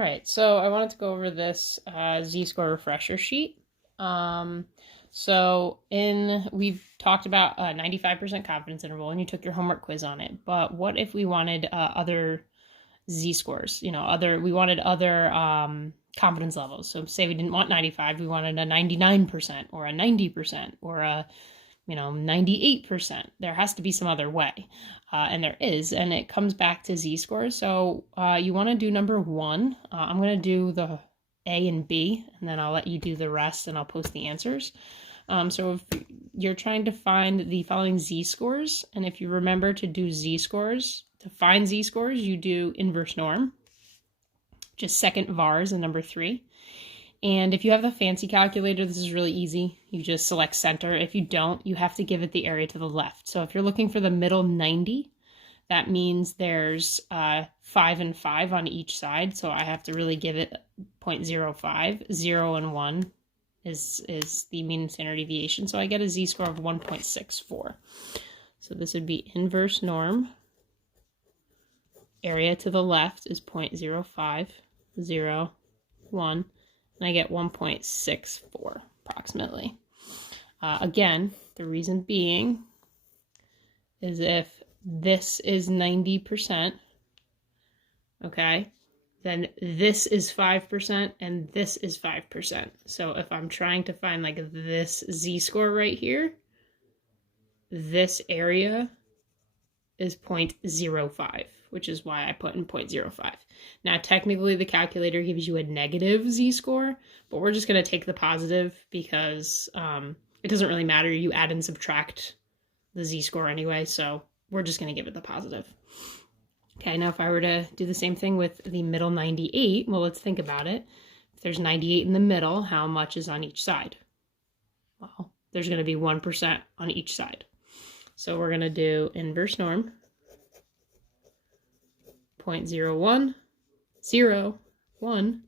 All right, so I wanted to go over this z-score refresher sheet. We've talked about 95% confidence interval, and you took your homework quiz on it. But what if we wanted other z-scores? We wanted other confidence levels. So say we didn't want 95, we wanted a 99% or a 90% or a 98%. There has to be some other way. And there is, and it comes back to z-scores. So you want to do number 1. I'm going to do the A and B, and then I'll let you do the rest, and I'll post the answers. So if you're trying to find the following z-scores, and if you remember to do z-scores, to find z-scores, you do inverse norm, just second vars and number 3. And if you have the fancy calculator, this is really easy. You just select center. If you don't, you have to give it the area to the left. So if you're looking for the middle 90, that means there's 5 and 5 on each side. So I have to really give it 0.05. 0 and 1 is the mean standard deviation. So I get a z-score of 1.64. So this would be inverse norm. Area to the left is 0.05, 0, 1. And I get 1.64 approximately. Again, the reason being is if this is 90%, okay, then this is 5% and this is 5%. So if I'm trying to find like this z-score right here, this area is 0.05, which is why I put in 0.05. Now, technically, the calculator gives you a negative z-score, but we're just going to take the positive because it doesn't really matter. You add and subtract the z-score anyway, so we're just going to give it the positive. Okay, now if I were to do the same thing with the middle 98, well, let's think about it. If there's 98 in the middle, how much is on each side? Well, there's going to be 1% on each side. So we're going to do inverse norm, 0.01, 0, 1.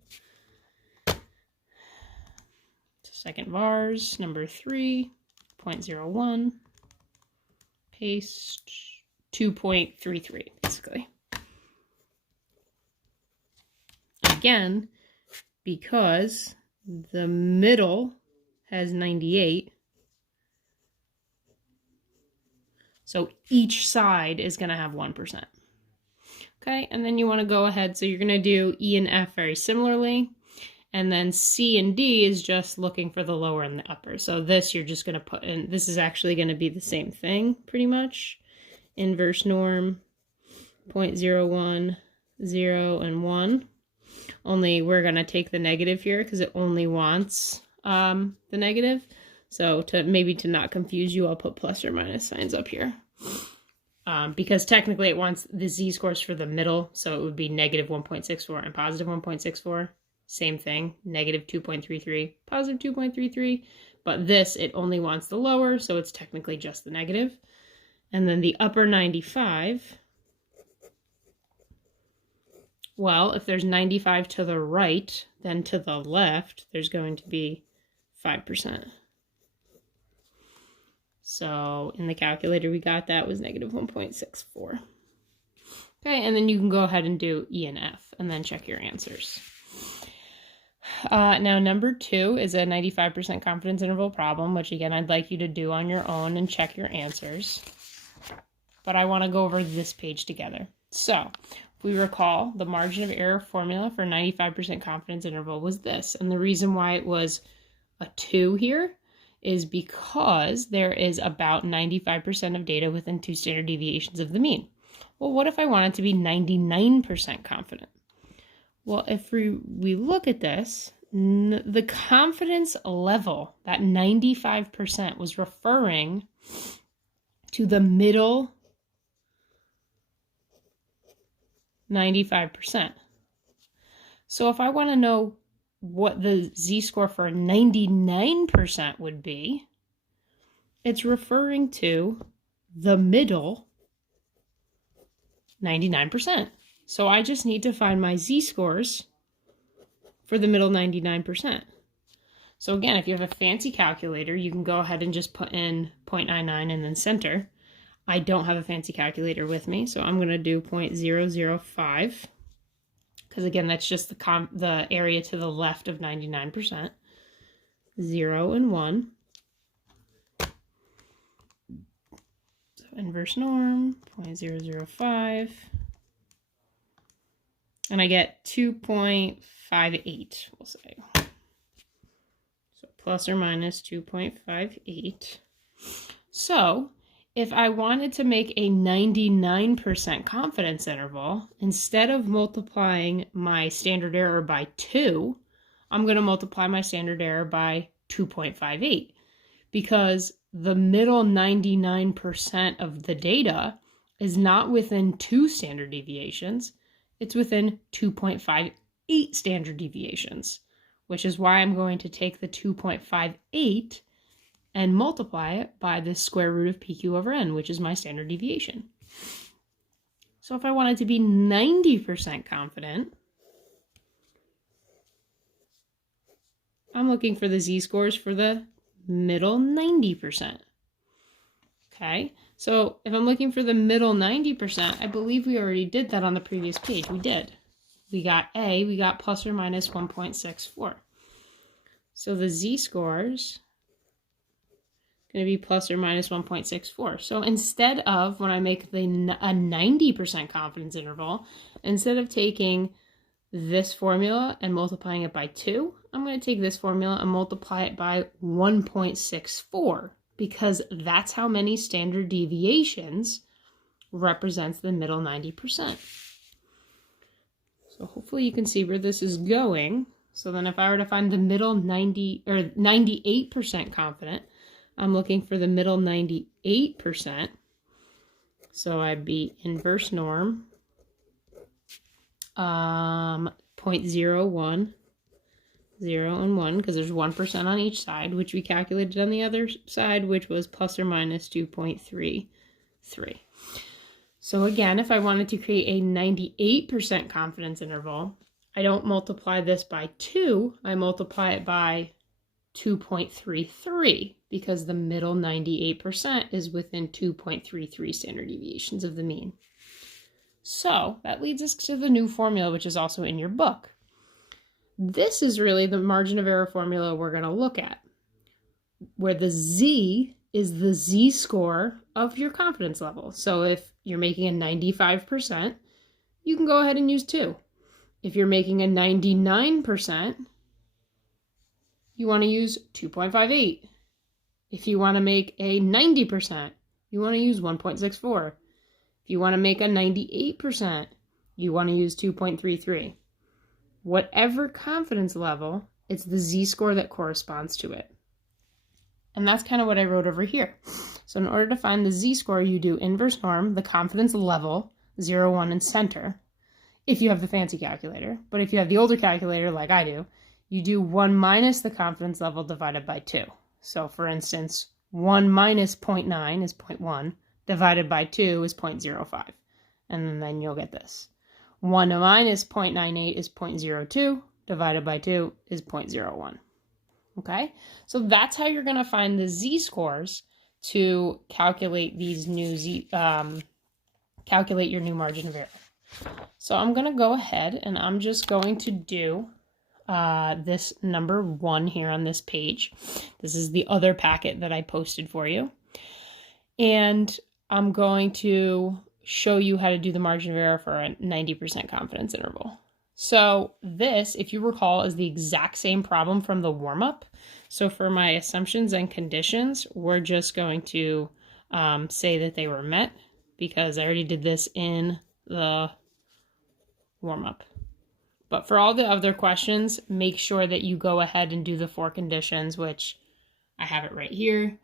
Second vars, number 3, 0.01, paste, 2.33, basically. Again, because the middle has 98, so each side is going to have 1%. Okay, and then you want to go ahead, so you're going to do E and F very similarly, and then C and D is just looking for the lower and the upper. So this you're just going to put in, this is actually going to be the same thing, pretty much. Inverse norm, 0.01, 0, and 1. Only we're going to take the negative here because it only wants the negative. So to not confuse you, I'll put plus or minus signs up here. Because technically it wants the z-scores for the middle, so it would be negative 1.64 and positive 1.64. Same thing, negative 2.33, positive 2.33. But this, it only wants the lower, so it's technically just the negative. And then the upper 95, well, if there's 95 to the right, then to the left, there's going to be 5%. So in the calculator, we got that was negative 1.64. Okay, and then you can go ahead and do E and F and then check your answers. Now, number 2 is a 95% confidence interval problem, which again, I'd like you to do on your own and check your answers. But I want to go over this page together. So if we recall, the margin of error formula for 95% confidence interval was this. And the reason why it was a 2 here is because there is about 95% of data within 2 standard deviations of the mean. Well, what if I wanted to be 99% confident? Well, if we look at this, the confidence level, that 95%, was referring to the middle 95%. So if I want to know what the z-score for 99% would be, it's referring to the middle 99%. So I just need to find my z-scores for the middle 99%. So again, if you have a fancy calculator, you can go ahead and just put in 0.99 and then center. I don't have a fancy calculator with me, so I'm going to do 0.005. because again, that's just the area to the left of 99%. 0 and 1. So inverse norm, 0.005. And I get 2.58, we'll say. So plus or minus 2.58. So if I wanted to make a 99% confidence interval, instead of multiplying my standard error by 2, I'm going to multiply my standard error by 2.58, because the middle 99% of the data is not within 2 standard deviations. It's within 2.58 standard deviations, which is why I'm going to take the 2.58 and multiply it by the square root of PQ over N, which is my standard deviation. So if I wanted to be 90% confident, I'm looking for the z-scores for the middle 90%. Okay, so if I'm looking for the middle 90%, I believe we already did that on the previous page. We did. We got A, we got plus or minus 1.64. So the z-scores going to be plus or minus 1.64. So instead of, when I make a 90% confidence interval, instead of taking this formula and multiplying it by 2, I'm going to take this formula and multiply it by 1.64, because that's how many standard deviations represents the middle 90%. So hopefully you can see where this is going. So then if I were to find the middle 90 or 98% confident, I'm looking for the middle 98%. So I'd be inverse norm, 0.01, 0 and 1, because there's 1% on each side, which we calculated on the other side, which was plus or minus 2.33. So again, if I wanted to create a 98% confidence interval, I don't multiply this by 2, I multiply it by 2.33, because the middle 98% is within 2.33 standard deviations of the mean. So that leads us to the new formula, which is also in your book. This is really the margin of error formula we're going to look at, where the z is the z-score of your confidence level. So if you're making a 95%, you can go ahead and use 2. If you're making a 99%, you want to use 2.58. If you want to make a 90%, you want to use 1.64. If you want to make a 98%, you want to use 2.33. Whatever confidence level, it's the z-score that corresponds to it. And that's kind of what I wrote over here. So in order to find the z-score, you do inverse norm, the confidence level, 0, 1, and center, if you have the fancy calculator. But if you have the older calculator, like I do, you do 1 minus the confidence level divided by 2. So for instance, 1 minus 0.9 is 0.1, divided by 2 is 0.05. And then you'll get this. 1 minus 0.98 is 0.02, divided by 2 is 0.01. Okay, so that's how you're going to find the z-scores to calculate these new calculate your new margin of error. So I'm going to go ahead and I'm just going to do this number 1 here on this page. This is the other packet that I posted for you. And I'm going to show you how to do the margin of error for a 90% confidence interval. So this, if you recall, is the exact same problem from the warm-up. So for my assumptions and conditions, we're just going to say that they were met, because I already did this in the warm-up. But for all the other questions, make sure that you go ahead and do the 4 conditions, which I have it right here.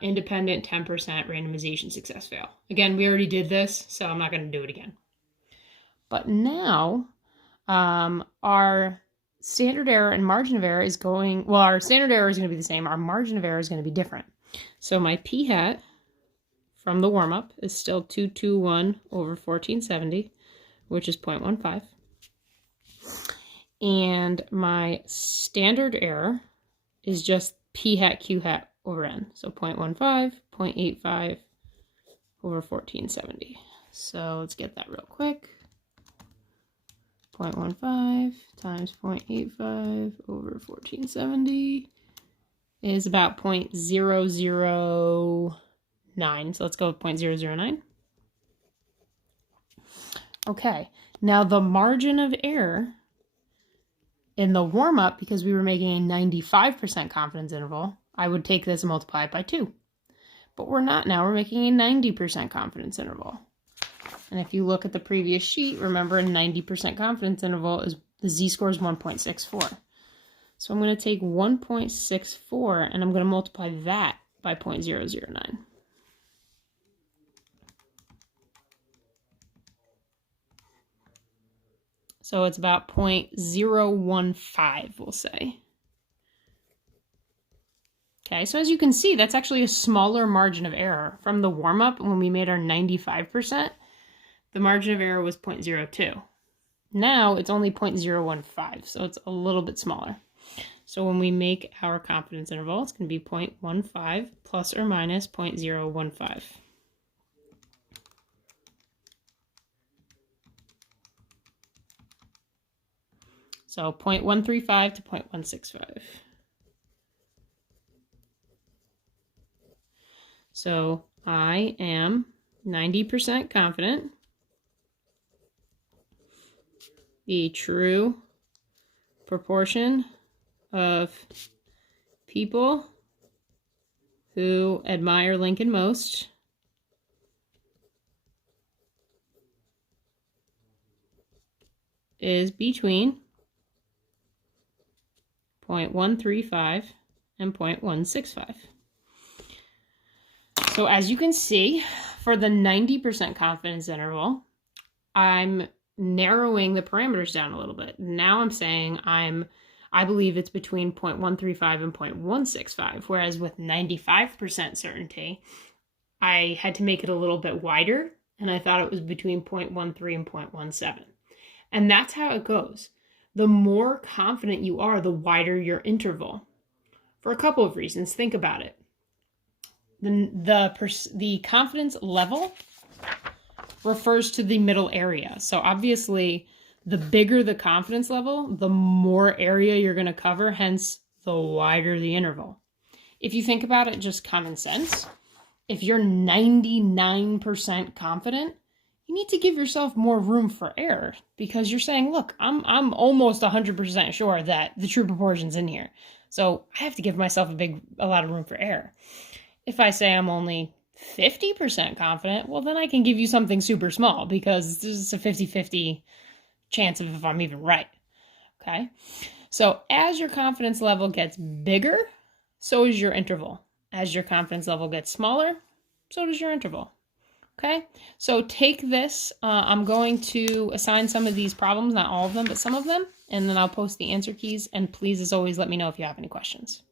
Independent, 10%, randomization, success, fail. Again, we already did this, so I'm not going to do it again. But now, our standard error and margin of error is going, well, our standard error is going to be the same. Our margin of error is going to be different. So my p hat from the warm-up is still 221 over 1470, which is 0.15. And my standard error is just p hat q hat over n. So 0.15, 0.85 over 1470. So let's get that real quick. 0.15 times 0.85 over 1470 is about 0.009. So let's go with 0.009. Okay, now the margin of error in the warm-up, because we were making a 95% confidence interval, I would take this and multiply it by 2. But we're not now, we're making a 90% confidence interval. And if you look at the previous sheet, remember a 90% confidence interval is the z-score is 1.64. So I'm going to take 1.64 and I'm going to multiply that by 0.009. So it's about 0.015, we'll say. Okay, so as you can see, that's actually a smaller margin of error. From the warm-up, when we made our 95%, the margin of error was 0.02. Now it's only 0.015, so it's a little bit smaller. So when we make our confidence interval, it's going to be 0.15 plus or minus 0.015. So 0.135 to 0.165. So I am 90% confident the true proportion of people who admire Lincoln most is between 0.135 and 0.165. So as you can see, for the 90% confidence interval, I'm narrowing the parameters down a little bit. Now I'm saying I believe it's between 0.135 and 0.165, whereas with 95% certainty, I had to make it a little bit wider, and I thought it was between 0.13 and 0.17. And that's how it goes. The more confident you are, the wider your interval. For a couple of reasons. Think about it. The confidence level refers to the middle area. So obviously, the bigger the confidence level, the more area you're going to cover, hence the wider the interval. If you think about it, just common sense, if you're 99% confident, you need to give yourself more room for error, because you're saying, look, I'm almost 100% sure that the true proportion's in here. So I have to give myself a lot of room for error. If I say I'm only 50% confident, well, then I can give you something super small, because this is a 50-50 chance of if I'm even right. Okay? So as your confidence level gets bigger, so is your interval. As your confidence level gets smaller, so does your interval. Okay? So take this. I'm going to assign some of these problems, not all of them, but some of them, and then I'll post the answer keys. And please, as always, let me know if you have any questions.